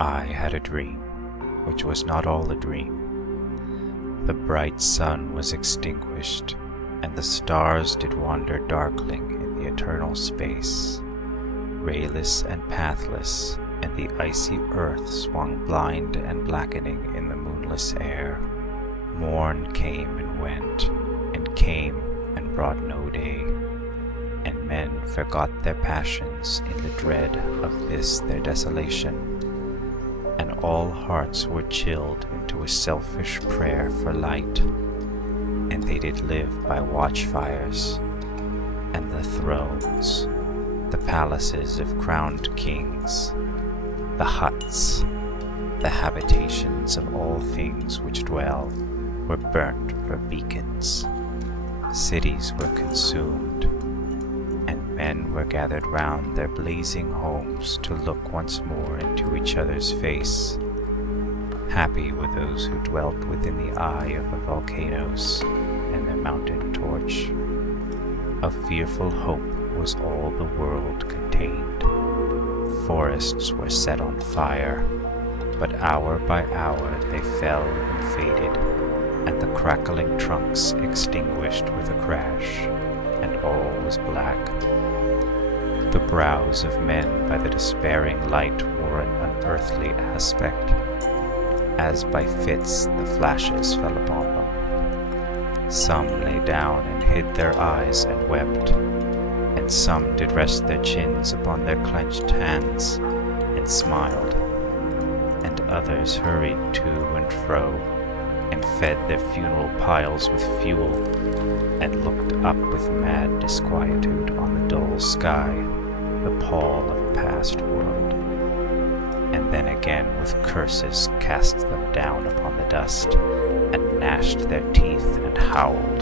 I had a dream, which was not all a dream. The bright sun was extinguished, and the stars did wander darkling in the eternal space, rayless and pathless, and the icy earth swung blind and blackening in the moonless air. Morn came and went, and came and brought no day, and men forgot their passions in the dread of this their desolation, and all hearts were chilled into a selfish prayer for light, and they did live by watchfires, and the thrones, the palaces of crowned kings, the huts, the habitations of all things which dwell, were burnt for beacons. Cities were consumed, and men were gathered round their blazing homes to look once more into each other's face. Happy were those who dwelt within the eye of the volcanoes and their mountain torch. A fearful hope was all the world contained. Forests were set on fire, but hour by hour they fell and faded, and the crackling trunks extinguished with a crash, and all was black. The brows of men by the despairing light wore an unearthly aspect. As by fits the flashes fell upon them. Some lay down and hid their eyes and wept, and some did rest their chins upon their clenched hands and smiled, and others hurried to and fro, and fed their funeral piles with fuel, and looked up with mad disquietude on the dull sky, the pall of a past world, and then again with curses cast them down upon the dust, and gnashed their teeth and howled.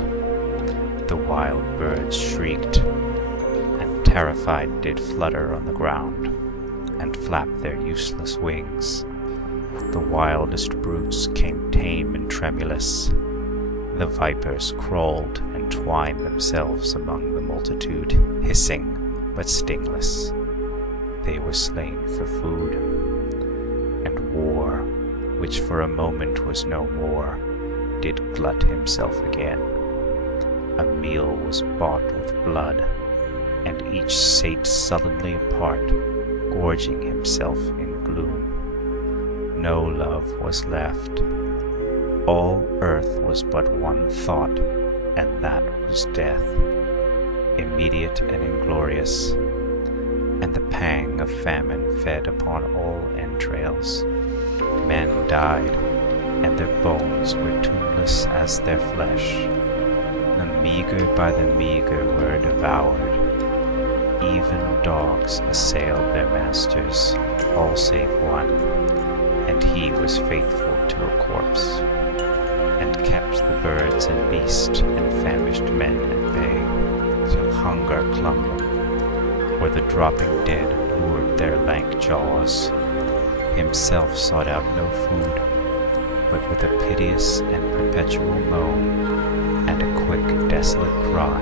The wild birds shrieked, and terrified did flutter on the ground, and flap their useless wings. The wildest brutes came tame and tremulous. The vipers crawled and twined themselves among the multitude, hissing but stingless. They were slain for food. And war, which for a moment was no more, did glut himself again. A meal was bought with blood, and each sate sullenly apart, gorging himself in gloom. No love was left. All earth was but one thought, and that was death, immediate and inglorious, and the pang of famine fed upon all entrails. Men died, and their bones were tuneless as their flesh. The meager by the meager were devoured. Even dogs assailed their masters, all save one, and he was faithful to a corpse, and kept the birds and beasts and famished men at bay, till hunger clung them, or the dropping dead lured their lank jaws. Himself sought out no food, but with a piteous and perpetual moan, and a quick, desolate cry,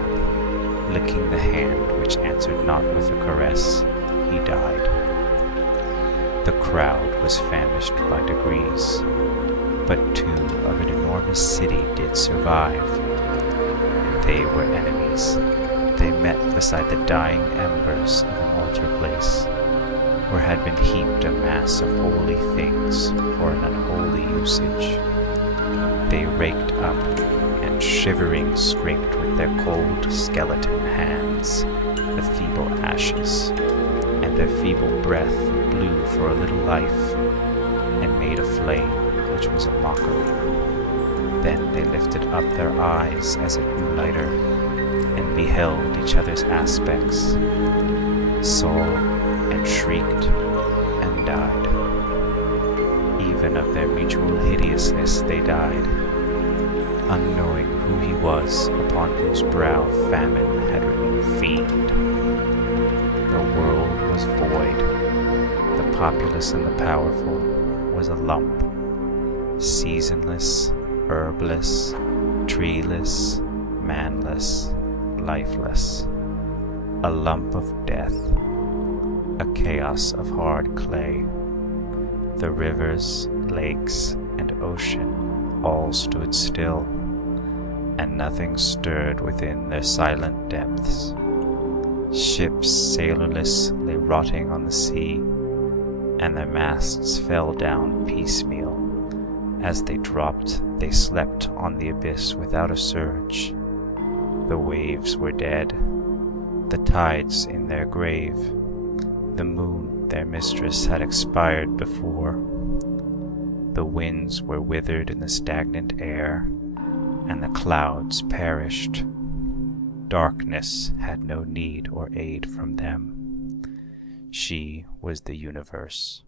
licking the hand which answered not with a caress, he died. The crowd was famished by degrees, but two of an enormous city did survive. They were enemies. They met beside the dying embers of an altar place, where had been heaped a mass of holy things for an unholy usage. They raked up, and shivering scraped with their cold skeleton hands the feeble ashes, and their feeble breath blew for a little life, and made a flame which was a mockery. Then they lifted up their eyes as it grew lighter, and beheld each other's aspects, saw and shrieked and died. Even of their mutual hideousness they died, unknowing who he was upon whose brow famine had written fiend. The world was void. The populous and the powerful was a lump, seasonless, herbless, treeless, manless, lifeless, a lump of death, a chaos of hard clay. The rivers, lakes, and ocean all stood still, and nothing stirred within their silent depths. Ships sailorless lay rotting on the sea, and their masts fell down piecemeal. As they dropped, they slept on the abyss without a surge. The waves were dead, the tides in their grave. The moon, their mistress, had expired before. The winds were withered in the stagnant air, and the clouds perished. Darkness had no need or aid from them. She was the universe.